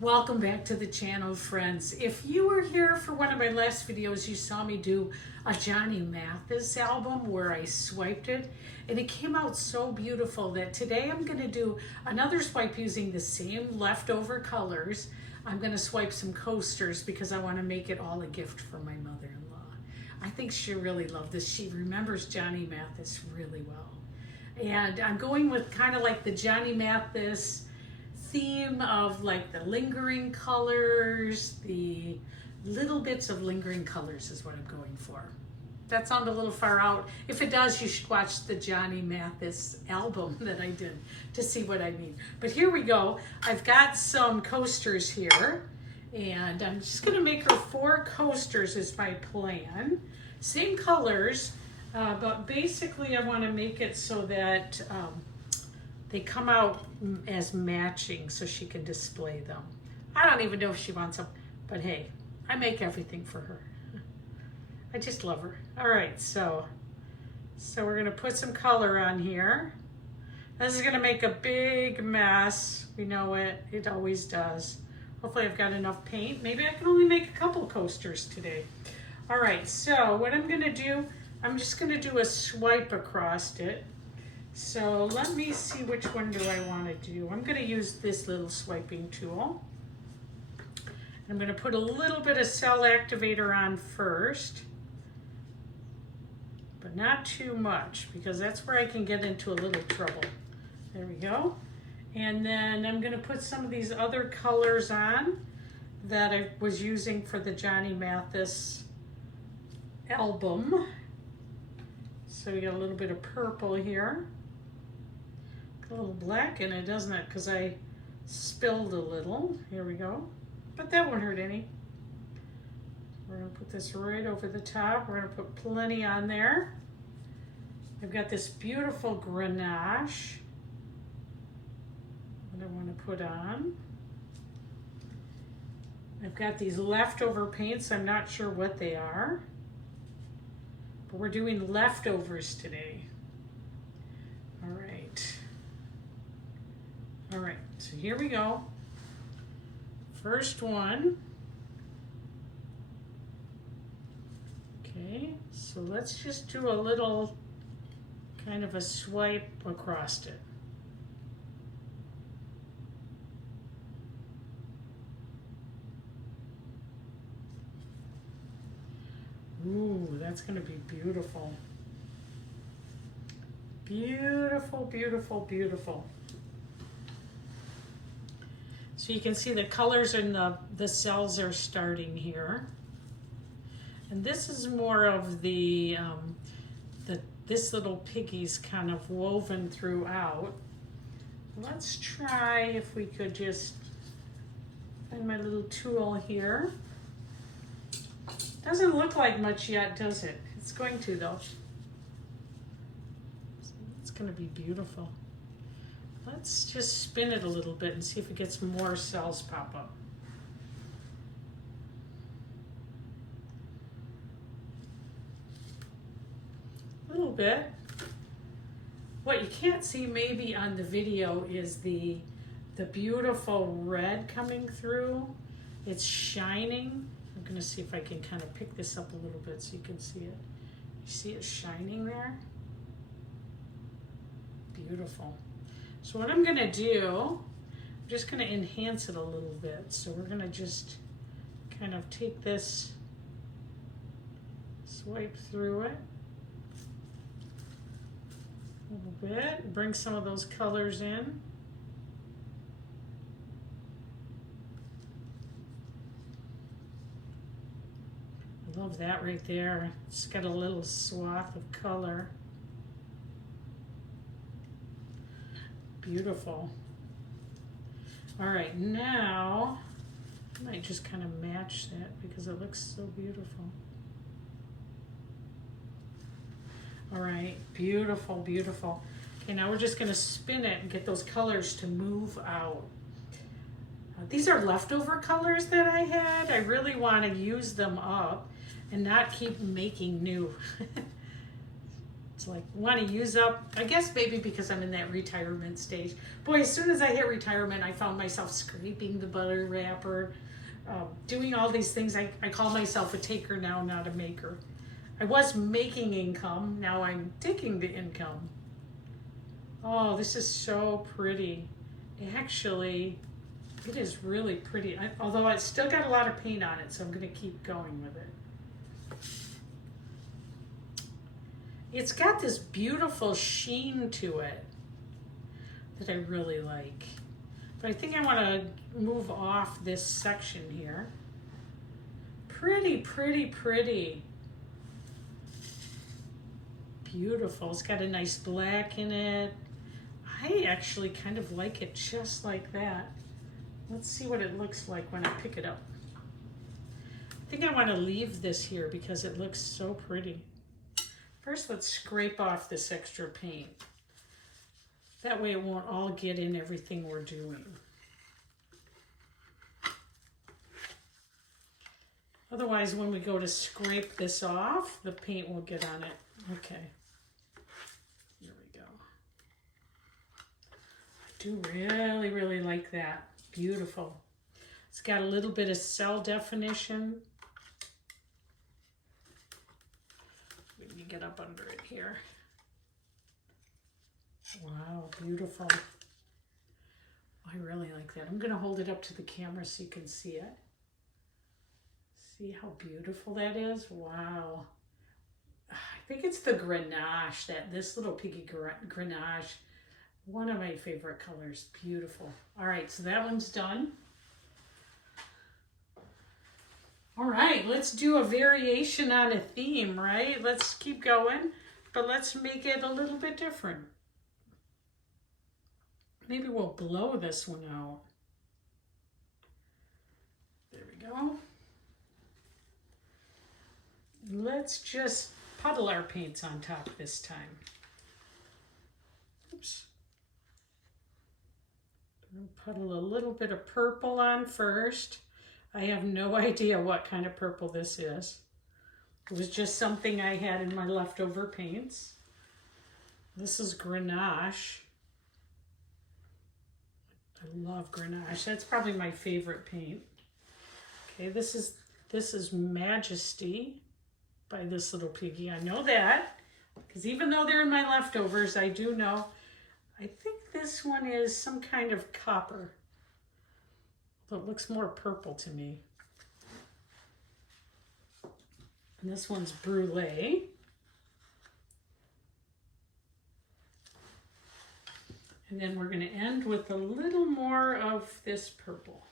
Welcome back to the channel, friends. If you were here for one of my last videos, you saw me do a Johnny Mathis album where I swiped it, and it came out so beautiful that today I'm going to do another swipe using the same leftover colors. I'm going to swipe some coasters because I want to make it all a gift for my mother-in-law. I think she'll really love this. She remembers Johnny Mathis really well. And I'm going with kind of like the Johnny Mathis theme of like the lingering colors, the little bits of lingering colors is what I'm going for. That sounds a little far out. If it does, you should watch the Johnny Mathis album that I did to see what I mean. But here we go. I've got some coasters here, and I'm just gonna make her 4 coasters is my plan. Same colors, but basically I wanna make it so that they come out as matching so she can display them. I don't even know if she wants them, but hey, I make everything for her. I just love her. All right, so we're gonna put some color on here. This is gonna make a big mess. We know it, it always does. Hopefully I've got enough paint. Maybe I can only make a couple coasters today. All right, so what I'm gonna do, I'm just gonna do a swipe across it. So let me see which one do I want to do. I'm going to use this little swiping tool. I'm going to put a little bit of cell activator on first, but not too much because that's where I can get into a little trouble. There we go. And then I'm going to put some of these other colors on that I was using for the Johnny Mathis album. So we got a little bit of purple here. A little black in it, doesn't it? Because I spilled a little. Here we go. But that won't hurt any. We're going to put this right over the top. We're going to put plenty on there. I've got this beautiful grenache that I want to put on. I've got these leftover paints. I'm not sure what they are. But we're doing leftovers today. All right. All right, so here we go. First one. Okay, so let's just do a little kind of a swipe across it. Ooh, that's gonna be beautiful. Beautiful, beautiful, beautiful. So you can see the colors and the cells are starting here. And this is more of the this little piggy's kind of woven throughout. Let's try if we could just find my little tool here. Doesn't look like much yet, does it? It's going to though. It's gonna be beautiful. Let's just spin it a little bit and see if it gets more cells pop up. A little bit. What you can't see maybe on the video is the beautiful red coming through. It's shining. I'm gonna see if I can kind of pick this up a little bit so you can see it. You see it shining there? Beautiful. So what I'm gonna do, I'm just gonna enhance it a little bit. So we're gonna just kind of take this, swipe through it a little bit, bring some of those colors in. I love that right there. It's got a little swath of color. Beautiful. All right, now I might just kind of match that because it looks so beautiful. All right, beautiful, beautiful. Okay, now we're just gonna spin it and get those colors to move out. These are leftover colors that I had. I really want to use them up and not keep making new. It's like, want to use up, I guess maybe because I'm in that retirement stage. Boy, as soon as I hit retirement, I found myself scraping the butter wrapper, doing all these things. I call myself a taker now, not a maker. I was making income, now I'm taking the income. Oh, this is so pretty. Actually, it is really pretty. Although it's still got a lot of paint on it, so I'm going to keep going with it. It's got this beautiful sheen to it that I really like. But I think I want to move off this section here. Pretty, pretty, pretty. Beautiful. It's got a nice black in it. I actually kind of like it just like that. Let's see what it looks like when I pick it up. I think I want to leave this here because it looks so pretty. First, let's scrape off this extra paint. That way it won't all get in everything we're doing. Otherwise, when we go to scrape this off, the paint will get on it. Okay. Here we go. I do really, really like that. Beautiful. It's got a little bit of cell definition. Let me get up under it here. Wow, beautiful. I really like that. I'm going to hold it up to the camera so you can see it. See how beautiful that is? Wow. I think it's the Grenache, this little piggy Grenache. One of my favorite colors. Beautiful. All right, so that one's done. All right, let's do a variation on a theme, right? Let's keep going, but let's make it a little bit different. Maybe we'll blow this one out. There we go. Let's just puddle our paints on top this time. Oops. Puddle a little bit of purple on first. I have no idea what kind of purple this is. It was just something I had in my leftover paints. This is Grenache. I love Grenache. That's probably my favorite paint. Okay, this is Majesty by this little piggy. I know that because even though they're in my leftovers, I do know. I think this one is some kind of copper. But it looks more purple to me. And this one's Brulee. And then we're going to end with a little more of this purple.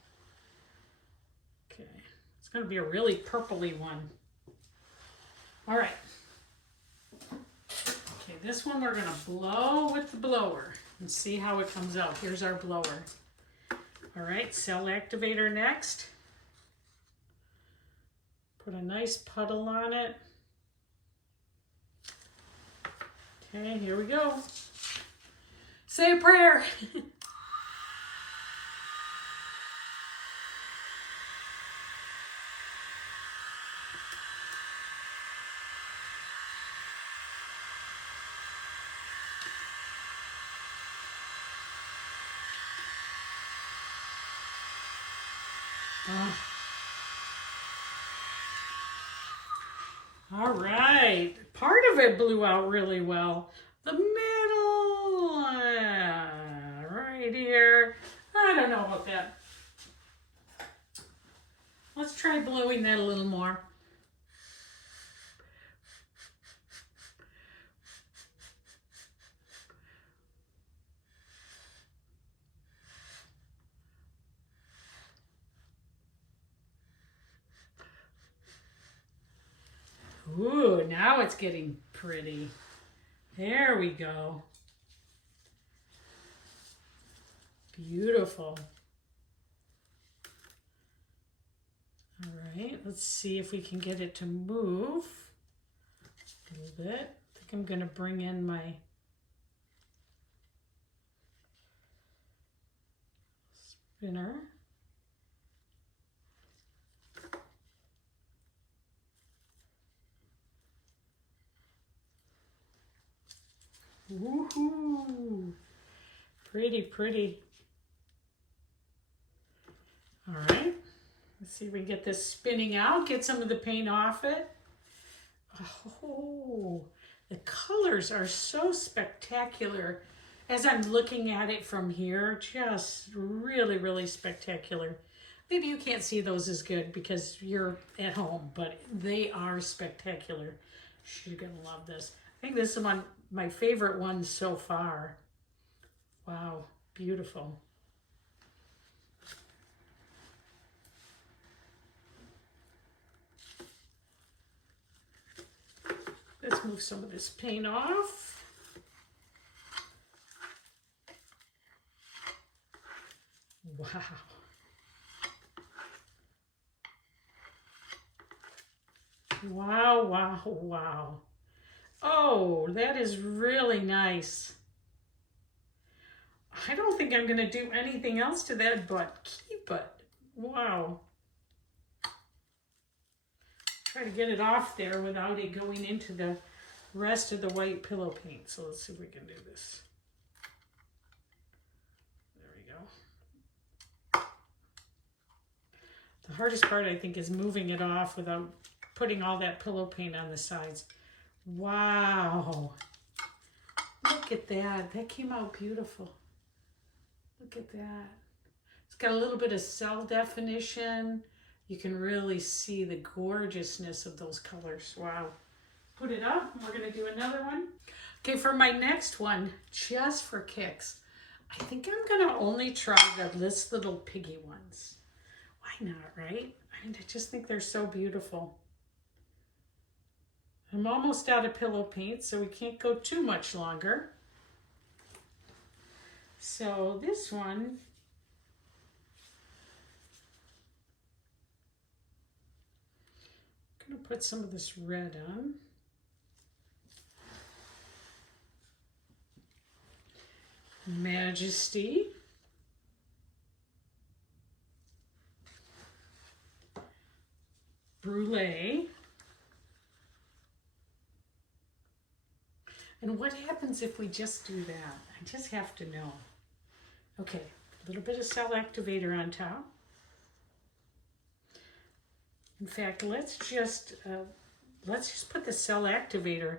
Okay, it's going to be a really purpley one. All right. Okay, this one we're going to blow with the blower and see how it comes out. Here's our blower. All right, cell activator next. Put a nice puddle on it. Okay, here we go. Say a prayer. All right, part of it blew out really well. The middle, right here, I don't know about that. Let's try blowing that a little more. Ooh, now it's getting pretty. There we go. Beautiful. All right, let's see if we can get it to move a little bit. I think I'm going to bring in my spinner. Woohoo! Pretty, pretty. All right. Let's see if we can get this spinning out, get some of the paint off it. Oh, the colors are so spectacular. As I'm looking at it from here, just really, really spectacular. Maybe you can't see those as good because you're at home, but they are spectacular. You're gonna love this. I think this is one my favorite ones so far. Wow, beautiful. Let's move some of this paint off. Wow. Wow, wow, wow. Oh, that is really nice. I don't think I'm going to do anything else to that but keep it. Wow. Try to get it off there without it going into the rest of the white pillow paint. So let's see if we can do this. There we go. The hardest part, I think, is moving it off without putting all that pillow paint on the sides. Wow. Look at that. That came out beautiful. Look at that. It's got a little bit of cell definition. You can really see the gorgeousness of those colors. Wow. Put it up. We're going to do another one. Okay, for my next one, just for kicks, I think I'm going to only try this little piggy ones. Why not, right? I just think they're so beautiful. I'm almost out of pillow paint, so we can't go too much longer. So this one, I'm going to put some of this red on. Majesty. Brulee. And what happens if we just do that? I just have to know. Okay, a little bit of cell activator on top. In fact, let's just put the cell activator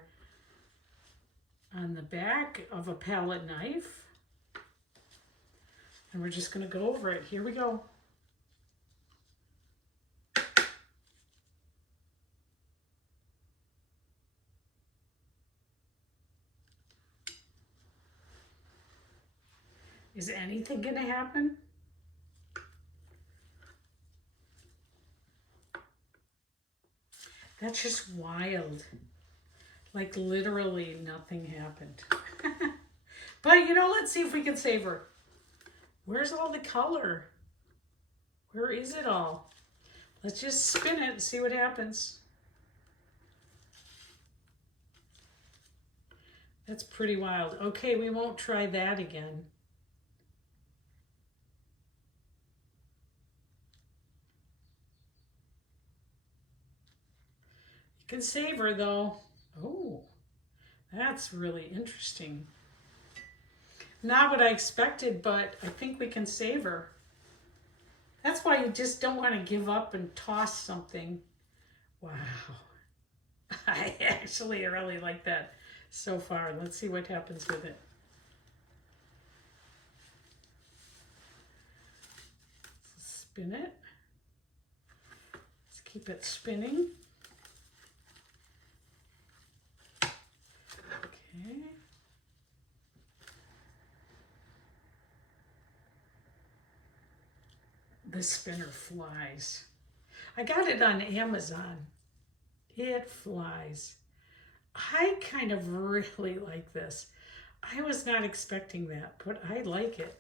on the back of a palette knife. And we're just going to go over it. Here we go. Is anything going to happen? That's just wild. Like literally nothing happened. But you know, let's see if we can save her. Where's all the color? Where is it all? Let's just spin it and see what happens. That's pretty wild. Okay, we won't try that again. You can save her though. Oh, that's really interesting. Not what I expected, but I think we can save her. That's why you just don't want to give up and toss something. Wow. I actually really like that so far. Let's see what happens with it. Spin it. Let's keep it spinning. Okay. The spinner flies. I got it on Amazon. It flies. I kind of really like this. I was not expecting that, but I like it.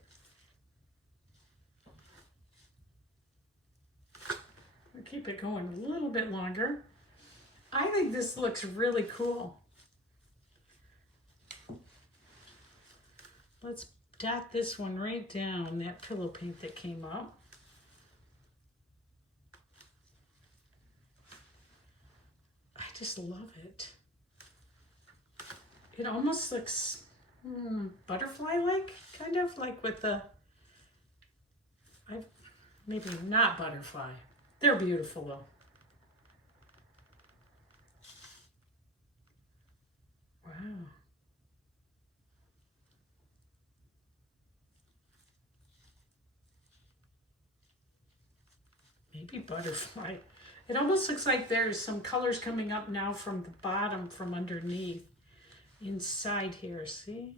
We'll keep it going a little bit longer. I think this looks really cool. Let's dot this one right down, that pillow paint that came up. I just love it. It almost looks butterfly-like, kind of like with the, maybe not butterfly. They're beautiful though. Wow. Maybe butterfly. It almost looks like there's some colors coming up now from the bottom, from underneath, inside here, see?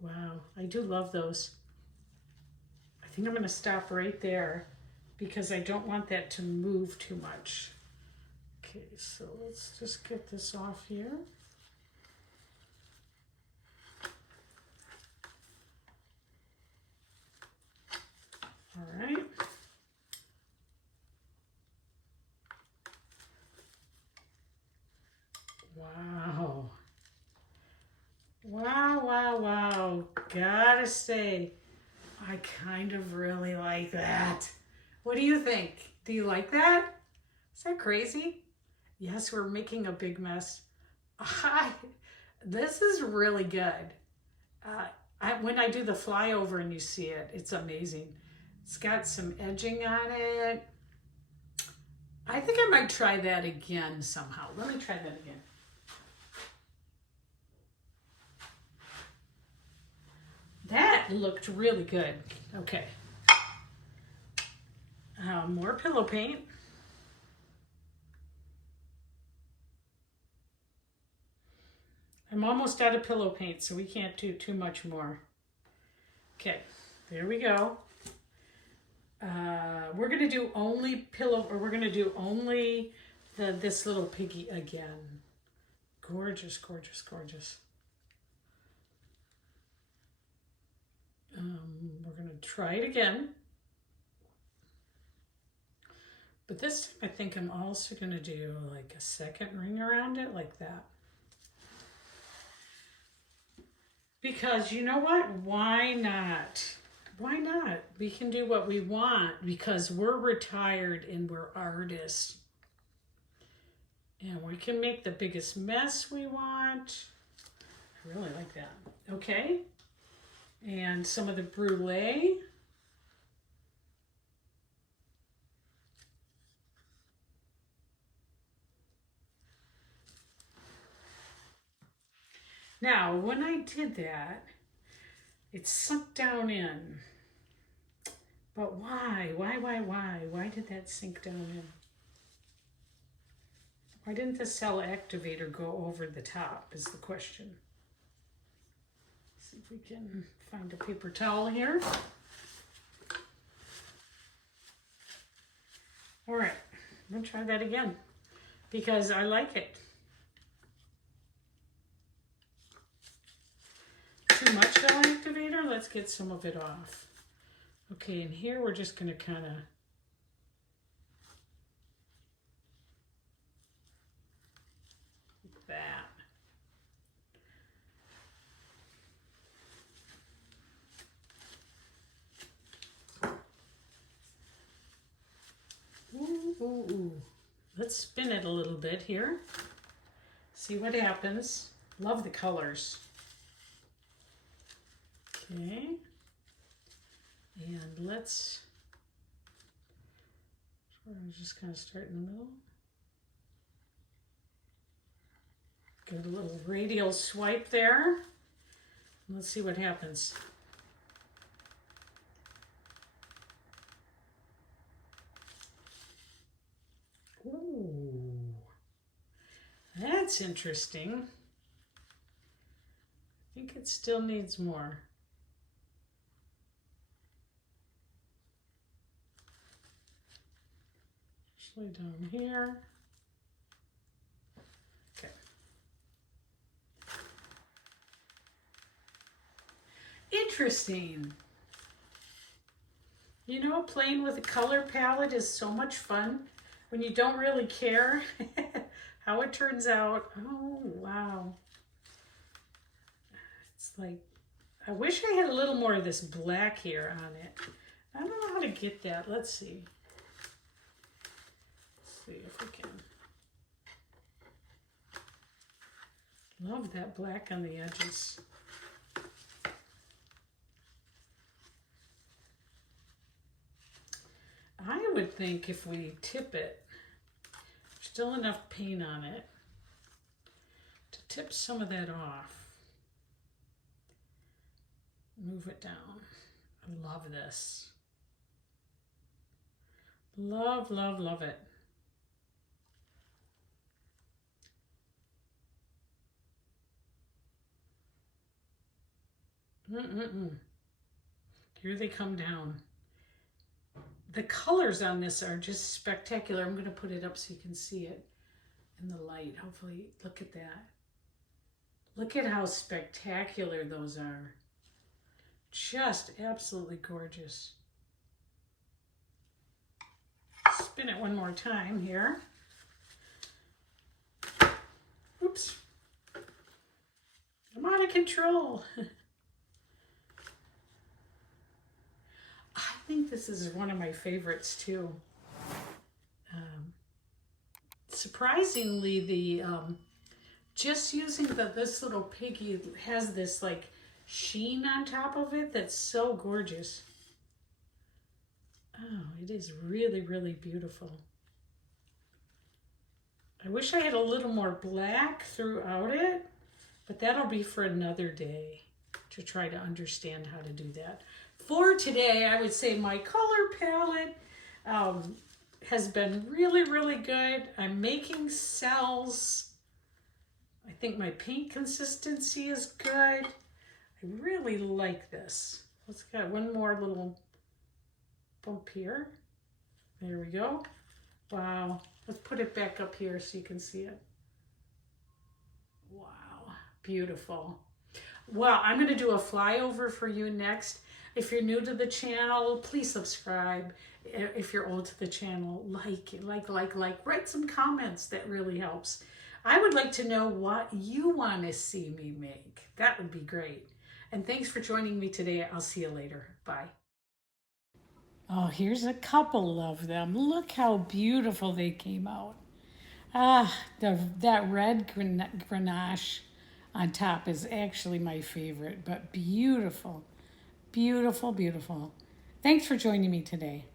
Wow, I do love those. I think I'm gonna stop right there because I don't want that to move too much. Okay, so let's just get this off here. All right. Wow. Wow, wow, wow. Gotta say, I kind of really like that. What do you think? Do you like that? Is that crazy? Yes, we're making a big mess. This is really good. When I do the flyover and you see it, it's amazing. It's got some edging on it. I think I might try that again somehow. Let me try that again. That looked really good. Okay. More pillow paint. I'm almost out of pillow paint, so we can't do too much more. Okay, there we go. We're gonna do only pillow, or we're gonna do only this little piggy again. Gorgeous, gorgeous, gorgeous. We're gonna try it again. But this time I think I'm also gonna do like a second ring around it like that. Because you know what? Why not? Why not? We can do what we want because we're retired and we're artists. And we can make the biggest mess we want. I really like that. Okay. And some of the brulee. Now, when I did that, it sunk down in. But why? Why did that sink down in? Why didn't the cell activator go over the top is the question. Let's see if we can find a paper towel here. All right, I'm gonna try that again because I like it. Too much cell activator? Let's get some of it off. Okay, and here we're just gonna kind of that. Ooh. Let's spin it a little bit here. See what happens. Love the colors. Okay. And let's just kind of start in the middle. Give it a little radial swipe there. Let's see what happens. Ooh, that's interesting. I think it still needs more. Actually down here. Okay. Interesting. You know, playing with a color palette is so much fun when you don't really care how it turns out. Oh, wow. It's like, I wish I had a little more of this black here on it. I don't know how to get that. Let's see. Let's see if we can. Love that black on the edges. I would think if we tip it, still enough paint on it to tip some of that off. Move it down. I love this. Love, love, love it. Here they come down. The colors on this are just spectacular. I'm going to put it up so you can see it in the light. Hopefully, look at that. Look at how spectacular those are. Just absolutely gorgeous. Spin it one more time here. Oops. I'm out of control. I think this is one of my favorites too. Surprisingly, the just using this little piggy has this like sheen on top of it that's so gorgeous. Oh, it is really, really beautiful. I wish I had a little more black throughout it, but that'll be for another day to try to understand how to do that. For today, I would say my color palette has been really, really good. I'm making cells. I think my paint consistency is good. I really like this. Let's get one more little bump here. There we go. Wow. Let's put it back up here so you can see it. Wow. Beautiful. Well, I'm going to do a flyover for you next. If you're new to the channel, please subscribe. If you're old to the channel, like, write some comments. That really helps. I would like to know what you want to see me make. That would be great. And thanks for joining me today. I'll see you later. Bye. Oh, here's a couple of them. Look how beautiful they came out. Ah, that red grenache on top is actually my favorite, but beautiful, beautiful, beautiful. Thanks for joining me today.